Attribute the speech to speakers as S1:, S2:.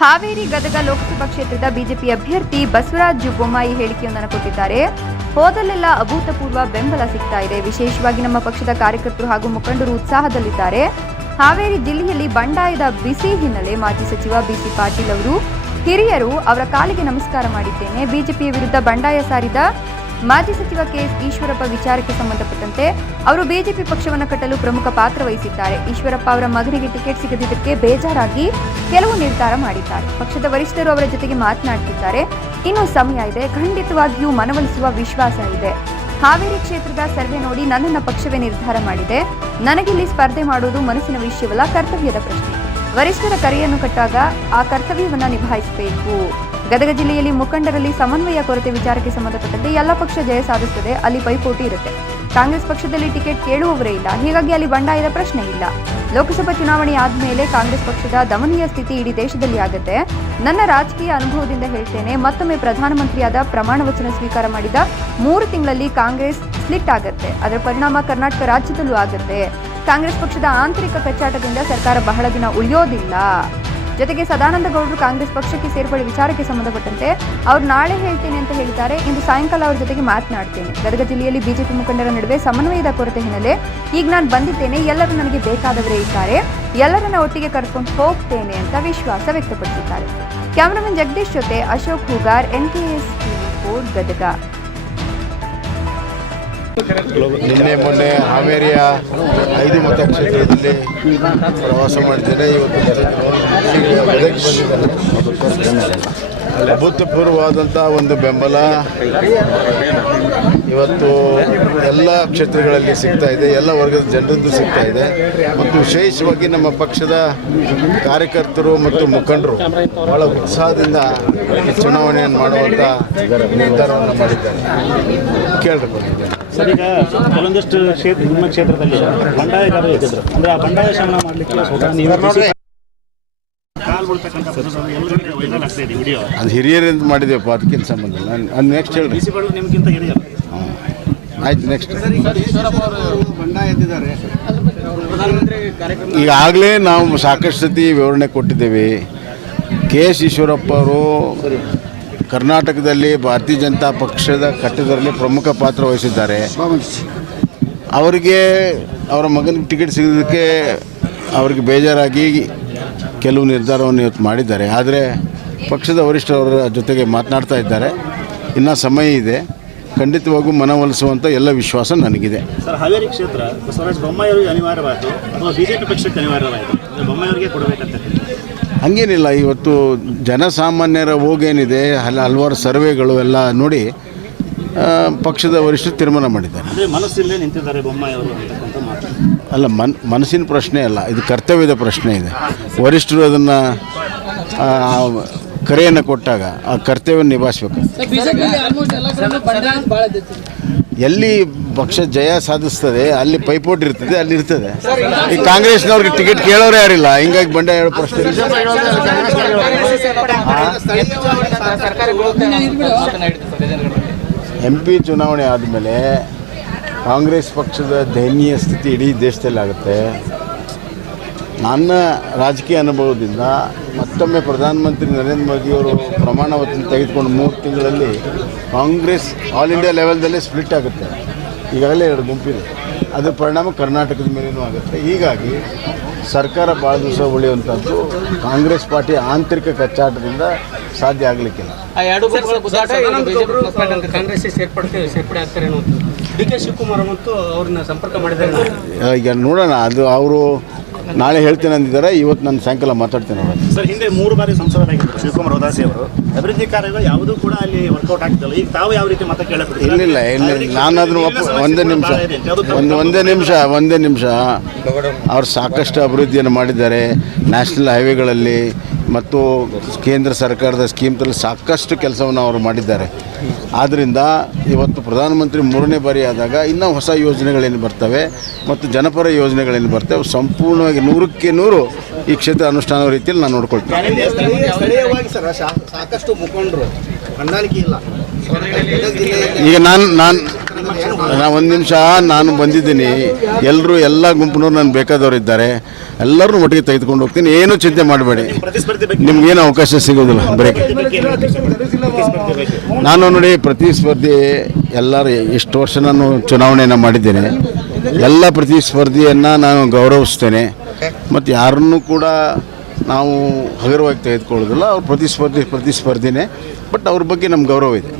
S1: ಹಾವೇರಿ ಗದಗ ಲೋಕಸಭಾ ಕ್ಷೇತ್ರದ ಬಿಜೆಪಿ ಅಭ್ಯರ್ಥಿ ಬಸವರಾಜ್ ಬೊಮ್ಮಾಯಿ ಹೇಳಿಕೆಯೊಂದನ್ನು ಕೊಟ್ಟಿದ್ದಾರೆ. ಹೋದಲ್ಲೆಲ್ಲ ಅಭೂತಪೂರ್ವ ಬೆಂಬಲ ಸಿಗ್ತಾ ಇದೆ. ವಿಶೇಷವಾಗಿ ನಮ್ಮ ಪಕ್ಷದ ಕಾರ್ಯಕರ್ತರು ಹಾಗೂ ಮುಖಂಡರು ಉತ್ಸಾಹದಲ್ಲಿದ್ದಾರೆ. ಹಾವೇರಿ ಜಿಲ್ಲೆಯಲ್ಲಿ ಬಂಡಾಯದ ಬಿಸಿ ಹಿನ್ನೆಲೆ ಮಾಜಿ ಸಚಿವ ಬಿಸಿ ಪಾಟೀಲ್ ಅವರು ಹಿರಿಯರು ಅವರ ಕಾಲಿಗೆ ನಮಸ್ಕಾರ ಮಾಡಿದ್ದೇನೆ. ಬಿಜೆಪಿಯ ವಿರುದ್ಧ ಬಂಡಾಯ ಸಾರಿದ ಮಾಜಿ ಸಚಿವ ಕೆಎಸ್ ಈಶ್ವರಪ್ಪ ವಿಚಾರಕ್ಕೆ ಸಂಬಂಧಪಟ್ಟಂತೆ ಅವರು ಬಿಜೆಪಿ ಪಕ್ಷವನ್ನು ಕಟ್ಟಲು ಪ್ರಮುಖ ಪಾತ್ರ ವಹಿಸಿದ್ದಾರೆ. ಈಶ್ವರಪ್ಪ ಅವರ ಮಗನಿಗೆ ಟಿಕೆಟ್ ಸಿಗದಿದ್ದಕ್ಕೆ ಬೇಜಾರಾಗಿ ಕೆಲವು ನಿರ್ಧಾರ ಮಾಡಿದ್ದಾರೆ. ಪಕ್ಷದ ವರಿಷ್ಠರು ಅವರ ಜೊತೆಗೆ ಮಾತನಾಡುತ್ತಿದ್ದಾರೆ. ಇನ್ನೂ ಸಮಯ ಇದೆ. ಖಂಡಿತವಾಗಿಯೂ ಮನವೊಲಿಸುವ ವಿಶ್ವಾಸ ಇದೆ. ಹಾವೇರಿ ಕ್ಷೇತ್ರದ ಸರ್ವೆ ನೋಡಿ ನನ್ನನ್ನ ಪಕ್ಷವೇ ನಿರ್ಧಾರ ಮಾಡಿದೆ. ನನಗಿಲ್ಲಿ ಸ್ಪರ್ಧೆ ಮಾಡುವುದು ಮನಸ್ಸಿನ ವಿಷಯವಲ್ಲ, ಕರ್ತವ್ಯದ ಪ್ರಶ್ನೆ. ವರಿಷ್ಠರ ಕರೆಯನ್ನು ಕಟ್ಟಾಗ ಆ ಕರ್ತವ್ಯವನ್ನು ನಿಭಾಯಿಸಬೇಕು. ಗದಗ ಜಿಲ್ಲೆಯಲ್ಲಿ ಮುಖಂಡರಲ್ಲಿ ಸಮನ್ವಯ ಕೊರತೆ ವಿಚಾರಕ್ಕೆ ಸಂಬಂಧಪಟ್ಟಂತೆ ಎಲ್ಲ ಪಕ್ಷ ಜಯ ಸಾಧಿಸುತ್ತದೆ. ಅಲ್ಲಿ ಪೈಪೋಟಿ ಇರುತ್ತೆ. ಕಾಂಗ್ರೆಸ್ ಪಕ್ಷದಲ್ಲಿ ಟಿಕೆಟ್ ಕೇಳುವವರೇ ಇಲ್ಲ. ಹೀಗಾಗಿ ಅಲ್ಲಿ ಬಂಡಾಯದ ಪ್ರಶ್ನೆ ಇಲ್ಲ. ಲೋಕಸಭಾ ಚುನಾವಣೆ ಆದಮೇಲೆ ಕಾಂಗ್ರೆಸ್ ಪಕ್ಷದ ದಮನೀಯ ಸ್ಥಿತಿ ಇಡೀ ದೇಶದಲ್ಲಿ ಆಗುತ್ತೆ. ನನ್ನ ರಾಜಕೀಯ ಅನುಭವದಿಂದ ಹೇಳ್ತೇನೆ, ಮತ್ತೊಮ್ಮೆ ಪ್ರಧಾನಮಂತ್ರಿಯಾದ ಪ್ರಮಾಣ ವಚನ ಸ್ವೀಕಾರ ಮಾಡಿದ ಮೂರು ತಿಂಗಳಲ್ಲಿ ಕಾಂಗ್ರೆಸ್ ಸ್ಲಿಟ್ ಆಗುತ್ತೆ. ಅದರ ಪರಿಣಾಮ ಕರ್ನಾಟಕ ರಾಜ್ಯದಲ್ಲೂ ಆಗುತ್ತೆ. ಕಾಂಗ್ರೆಸ್ ಪಕ್ಷದ ಆಂತರಿಕ ಕಚ್ಚಾಟದಿಂದ ಸರ್ಕಾರ ಬಹಳ ದಿನ ಉಳಿಯೋದಿಲ್ಲ. ಜೊತೆಗೆ ಸದಾನಂದ ಗೌಡರು ಕಾಂಗ್ರೆಸ್ ಪಕ್ಷಕ್ಕೆ ಸೇರ್ಪಡೆ ವಿಚಾರಕ್ಕೆ ಸಂಬಂಧಪಟ್ಟಂತೆ ಅವರು ನಾಳೆ ಹೇಳ್ತೇನೆ ಅಂತ ಹೇಳಿದ್ದಾರೆ. ಇಂದು ಸಾಯಂಕಾಲ ಅವರ ಜೊತೆಗೆ ಮಾತನಾಡ್ತೇನೆ. ಗದಗ ಜಿಲ್ಲೆಯಲ್ಲಿ ಬಿಜೆಪಿ ಮುಖಂಡರ ನಡುವೆ ಸಮನ್ವಯದ ಕೊರತೆ ಹಿನ್ನೆಲೆ ಈಗ ನಾನು ಬಂದಿದ್ದೇನೆ. ಎಲ್ಲರೂ ನನಗೆ ಬೇಕಾದವರೇ ಇದ್ದಾರೆ. ಎಲ್ಲರನ್ನ ಒಟ್ಟಿಗೆ ಕರ್ಕೊಂಡು ಹೋಗ್ತೇನೆ ಅಂತ ವಿಶ್ವಾಸ ವ್ಯಕ್ತಪಡಿಸಿದ್ದಾರೆ. ಕ್ಯಾಮರಾಮನ್ ಜಗದೀಶ್ ಜೊತೆ ಅಶೋಕ್ ಹೂಗಾರ್ ಎನ್ಕೆಎಸ್ ಟಿವಿ ಗದಗ.
S2: ನಿನ್ನೆ ಮೊನ್ನೆ ಹಾವೇರಿಯ ಐದು ಮತಕ್ಷೇತ್ರದಲ್ಲಿ ಪ್ರವಾಸ ಮಾಡಿದ್ದೇನೆ. ಇವತ್ತು ಬೆಳಗ್ಗೆ ಅಭೂತಪೂರ್ವವಾದಂಥ ಒಂದು ಬೆಂಬಲ ಇವತ್ತು ಎಲ್ಲ ಕ್ಷೇತ್ರಗಳಲ್ಲಿ ಸಿಗ್ತಾ ಇದೆ. ಎಲ್ಲ ವರ್ಗದ ಜನರದ್ದು ಸಿಗ್ತಾ ಇದೆ. ಮತ್ತು ವಿಶೇಷವಾಗಿ ನಮ್ಮ ಪಕ್ಷದ ಕಾರ್ಯಕರ್ತರು ಮತ್ತು ಮುಖಂಡರು ಬಹಳ ಉತ್ಸಾಹದಿಂದ ಚುನಾವಣೆಯನ್ನು ಮಾಡುವಂಥ ನಿರ್ಧಾರವನ್ನು ಮಾಡಿದ್ದಾರೆ. ಬಂದಿದ್ದೇನೆ
S3: ಸರ್ ಈಗ ಕೆಲವೊಂದಿಷ್ಟು ಕ್ಷೇತ್ರ ನಿಮ್ಮ ಕ್ಷೇತ್ರದಲ್ಲಿ ಬಂಡಾಯಗಾರರು ಇದ್ದಿದ್ರು. ಅಂದ್ರೆ ಆ ಬಂಡಾಯ ಶಮನ ಮಾಡಲಿಕ್ಕೆ ಸ್ವತಃ ನೀವು
S2: ಅದು ಹಿರಿಯರಿಂದ ಮಾಡಿದ್ದೇವಪ್ಪ ಅದಕ್ಕಿಂತ ಸಂಬಂಧ ಇಲ್ಲ. ಅದು ನೆಕ್ಸ್ಟ್
S3: ನಿಮಗಿಂತ ಹಿರಿಯರು.
S2: ಆಯ್ತು ನೆಕ್ಸ್ಟ್ ಈಗಾಗಲೇ ನಾವು ಸಾಕಷ್ಟು ಸತಿ ವಿವರಣೆ ಕೊಟ್ಟಿದ್ದೇವೆ. ಕೆ ಎಸ್ ಈಶ್ವರಪ್ಪ ಅವರು ಕರ್ನಾಟಕದಲ್ಲಿ ಭಾರತೀಯ ಜನತಾ ಪಕ್ಷದ ಕಟ್ಟಡದಲ್ಲಿ ಪ್ರಮುಖ ಪಾತ್ರ ವಹಿಸಿದ್ದಾರೆ. ಅವರಿಗೆ ಅವರ ಮಗನಿಗೆ ಟಿಕೆಟ್ ಸಿಗೋದಕ್ಕೆ ಅವರಿಗೆ ಬೇಜಾರಾಗಿ ಕೆಲವು ನಿರ್ಧಾರವನ್ನು ಇವತ್ತು ಮಾಡಿದ್ದಾರೆ. ಆದರೆ ಪಕ್ಷದ ವರಿಷ್ಠರವರ ಜೊತೆಗೆ ಮಾತನಾಡ್ತಾ ಇದ್ದಾರೆ. ಇನ್ನೂ ಸಮಯ ಇದೆ. ಖಂಡಿತವಾಗೂ ಮನವೊಲಿಸುವಂಥ ಎಲ್ಲ ವಿಶ್ವಾಸ ನನಗಿದೆ.
S3: ಸರ್ ಹಾವೇರಿ ಕ್ಷೇತ್ರ ಬಸವರಾಜ ಬೊಮ್ಮಾಯಿಯವರಿಗೆ ಅನಿವಾರ್ಯವಾಯಿತು ಅಥವಾ ಬಿಜೆಪಿ ಪಕ್ಷಕ್ಕೆ ಅನಿವಾರ್ಯವಾಯಿತು? ಬೊಮ್ಮಾಯಿ ಬೊಮ್ಮಾಯಿಯವರಿಗೆ ಕೊಡಬೇಕಂತ
S2: ಹಾಗೇನಿಲ್ಲ ಇವತ್ತು ಜನಸಾಮಾನ್ಯರ ಹೋಗೇನಿದೆ ಹಲ ಹಲವಾರು ಸರ್ವೆಗಳು ಎಲ್ಲ ನೋಡಿ ಪಕ್ಷದ ವರಿಷ್ಠರು ತೀರ್ಮಾನ ಮಾಡಿದ್ದಾರೆ. ಅಲ್ಲ ಮನ್ ಮನಸ್ಸಿನ ಪ್ರಶ್ನೆ ಅಲ್ಲ ಇದು ಕರ್ತವ್ಯದ ಪ್ರಶ್ನೆ ಇದೆ. ವರಿಷ್ಠರು ಅದನ್ನು ಕರೆಯನ್ನು ಕೊಟ್ಟಾಗ ಆ ಕರ್ತವ್ಯ ನಿಭಾಯಿಸ್ಬೇಕು.
S4: ಎಲ್ಲ
S2: ಪಕ್ಷ ಜಯ ಸಾಧಿಸ್ತದೆ ಅಲ್ಲಿ ಪೈಪೋಟಿ ಇರ್ತದೆ ಅಲ್ಲಿ ಇರ್ತದೆ. ಈ ಕಾಂಗ್ರೆಸ್ನವ್ರಿಗೆ ಟಿಕೆಟ್ ಕೇಳೋರು ಯಾರಿಲ್ಲ? ಹಿಂಗಾಗಿ ಬಂಡೆ ಹೇಳೋ ಪ್ರಶ್ನೆ. ಎಂ ಪಿ ಚುನಾವಣೆ ಆದಮೇಲೆ ಕಾಂಗ್ರೆಸ್ ಪಕ್ಷದ ದಯನೀಯ ಸ್ಥಿತಿ ಇಡೀ ದೇಶದಲ್ಲಿ ಆಗುತ್ತೆ ನನ್ನ ರಾಜಕೀಯ ಅನುಭವದಿಂದ ಮತ್ತೊಮ್ಮೆ ಪ್ರಧಾನಮಂತ್ರಿ ನರೇಂದ್ರ ಮೋದಿಯವರು ಪ್ರಮಾಣ ವಚನ ತೆಗೆದುಕೊಂಡು ಮೂರು ತಿಂಗಳಲ್ಲಿ ಕಾಂಗ್ರೆಸ್ ಆಲ್ ಇಂಡಿಯಾ ಲೆವೆಲ್ದಲ್ಲೇ ಸ್ಪ್ಲಿಟ್ ಆಗುತ್ತೆ. ಈಗಾಗಲೇ ಎರಡು ಗುಂಪಿದೆ. ಅದರ ಪರಿಣಾಮ ಕರ್ನಾಟಕದ ಮೇಲೇನೂ ಆಗುತ್ತೆ. ಹೀಗಾಗಿ ಸರ್ಕಾರ ಭಾಳ ದಿವಸ ಉಳಿಯುವಂಥದ್ದು ಕಾಂಗ್ರೆಸ್ ಪಾರ್ಟಿ ಆಂತರಿಕ ಕಚ್ಚಾಟದಿಂದ ಸಾಧ್ಯ ಆಗಲಿಕ್ಕಿಲ್ಲ. ಈಗ ನೋಡೋಣ ಅದು ಅವರು ನಾಳೆ ಹೇಳ್ತೇನೆ ಅಂದಿದ್ದಾರೆ ಇವತ್ತು ನಾನು ಸಾಯಂಕಾಲ ಮಾತಾಡ್ತೇನೆ ಅವರು
S3: ಸರ್ ಹಿಂದೆ ಮೂರು ಬಾರಿ ಸಂಸದರಾಗಿದ್ದರು ಶಿವಕುಮಾರ್ ಉದಾಸಿ ಅವರು. ಅಭಿವೃದ್ಧಿ ಕಾರ್ಯಗಳು ಯಾವುದೂ ಕೂಡ ಅಲ್ಲಿ ವರ್ಕೌಟ್ ಆಗ್ತಿಲ್ಲ. ಈಗ ತಾವು ಯಾವ ರೀತಿ ಮತ ಕೇಳಕ್ಕೆ
S2: ಇಲ್ಲ ಇಲ್ಲ ನಾನು ಅದನ್ನು ಒಪ್ಪ ಒಂದೇ ನಿಮಿಷ. ಒಂದು ಒಂದೇ ನಿಮಿಷ ಒಂದೇ ನಿಮಿಷ. ಅವ್ರು ಸಾಕಷ್ಟು ಅಭಿವೃದ್ಧಿಯನ್ನು ಮಾಡಿದ್ದಾರೆ. ನ್ಯಾಷನಲ್ ಹೈವೇಗಳಲ್ಲಿ ಮತ್ತು ಕೇಂದ್ರ ಸರ್ಕಾರದ ಸ್ಕೀಮ್ದಲ್ಲಿ ಸಾಕಷ್ಟು ಕೆಲಸವನ್ನು ಅವರು ಮಾಡಿದ್ದಾರೆ. ಆದ್ದರಿಂದ ಇವತ್ತು ಪ್ರಧಾನಮಂತ್ರಿ ಮೂರನೇ ಬಾರಿ ಆದಾಗ ಇನ್ನೂ ಹೊಸ ಯೋಜನೆಗಳೇನು ಬರ್ತವೆ ಮತ್ತು ಜನಪರ ಯೋಜನೆಗಳೇನು ಬರ್ತವೆ ಸಂಪೂರ್ಣವಾಗಿ ನೂರಕ್ಕೆ ನೂರು ಈ ಕ್ಷೇತ್ರ ಅನುಷ್ಠಾನ ರೀತಿಯಲ್ಲಿ ನಾನು ನೋಡ್ಕೊಳ್ತೀನಿ. ಈಗ ನಾನು ನಾನು ನಾ ಒಂದು ನಿಮಿಷ, ನಾನು ಬಂದಿದ್ದೀನಿ. ಎಲ್ಲರೂ ಎಲ್ಲ ಗುಂಪಿನವ್ರು ನಾನು ಬೇಕಾದವರು ಇದ್ದಾರೆ. ಎಲ್ಲರೂ ಒಟ್ಟಿಗೆ ತೆಗೆದುಕೊಂಡು ಹೋಗ್ತೀನಿ. ಏನು ಚಿಂತೆ ಮಾಡಬೇಡಿ. ನಿಮ್ಗೇನು ಅವಕಾಶ ಸಿಗೋದಿಲ್ಲ. ಬರೀ
S3: ಬಗ್ಗೆ ಏನು ಹೇಳ್ತೀರಿ ಸರ್? ಪ್ರತಿಸ್ಪರ್ಧಿ ಬಗ್ಗೆ
S2: ನಾನು ನೋಡಿ ಪ್ರತಿಸ್ಪರ್ಧಿ ಎಲ್ಲರೂ ಎಷ್ಟು ವರ್ಷ ನಾನು ಚುನಾವಣೆಯನ್ನು ಮಾಡಿದ್ದೇನೆ. ಎಲ್ಲ ಪ್ರತಿಸ್ಪರ್ಧಿಯನ್ನು ನಾನು ಗೌರವಿಸ್ತೇನೆ. ಮತ್ತು ಯಾರನ್ನು ಕೂಡ ನಾವು ಹಗುರವಾಗಿ ತೆಗೆದುಕೊಳ್ಳೋದಿಲ್ಲ. ಅವ್ರು ಪ್ರತಿಸ್ಪರ್ಧಿ ಪ್ರತಿಸ್ಪರ್ಧಿನೇ ಬಟ್ ಅವ್ರ ಬಗ್ಗೆ ನಮ್ಗೆ ಗೌರವ ಇದೆ.